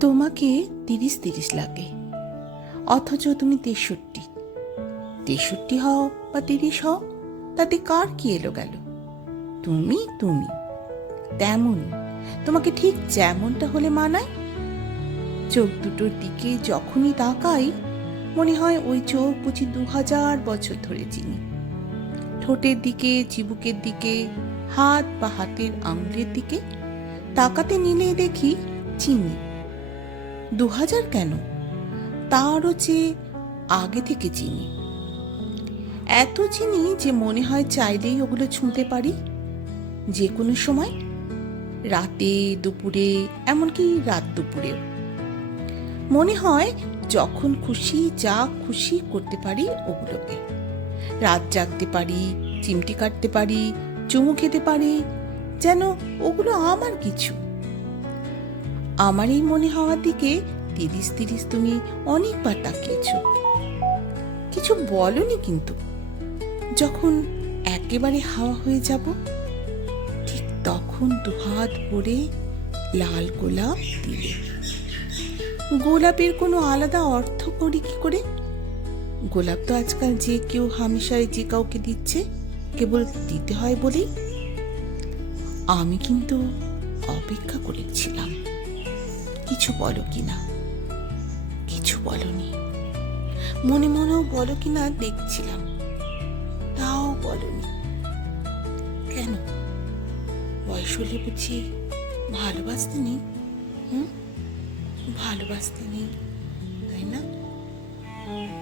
তোমাকে তিরিশ তিরিশ লাগে। অথচ তুমি তেষট্টি। তেষট্টি হও বা তিরিশ হও, তাতে কার কি এলো গেল তুমি তুমি। তেমন তোমাকে ঠিক যেমনটা হলে মানায়। চোখ দুটোর দিকে যখনই তাকাই, মনে হয় ওই চোখ বুঝি দু হাজার বছর ধরে চিনি। ঠোঁটের দিকে, চিবুকের দিকে, হাত বা হাতের আঙুলের দিকে তাকাতে নিলে দেখি চিনি। দু হাজার কেন? তারও চেয়ে আগে থেকে চিনি। এত চিনি যে মনে হয় চাইলেই ওগুলো ছুঁতে পারি। যে কোনো সময়। রাতে, দুপুরে, এমনকি রাত দুপুরেও। মনে হয় যখন খুশি, যা খুশি করতে পারি ওগুলোকে। রাত জাগতে পারি, চিমটি কাটতে পারি, চুমু খেতে পারি, যেন ওগুলো আমার কিছু। আমার এই মনে হওয়ার দিকে তিরিশ তিরিশ তুমি অনেকবার তাকিয়েছ। কিছু বলনি কিন্তু। যখন একেবারে হাওয়া হয়ে যাব, ঠিক তখন দুহাত ভরে লাল গোলাপ দিলে। গোলাপের কোনো আলাদা অর্থ করি কি করে? গোলাপ তো আজকাল যে কেউ হামেশায় যে কাউকে দিচ্ছে, কেবল দিতে হয় বলেই। আমি কিন্তু অপেক্ষা করেছিলাম। কিছু বলো কি না? কিছু বলনি। মনে মনেও বলো কি না দেখছিলাম। তাও বলনি। কেন? বয়স হলে বুঝি ভালোবাসতে নেই। হুম? ভালোবাসতে নেই, তাই না?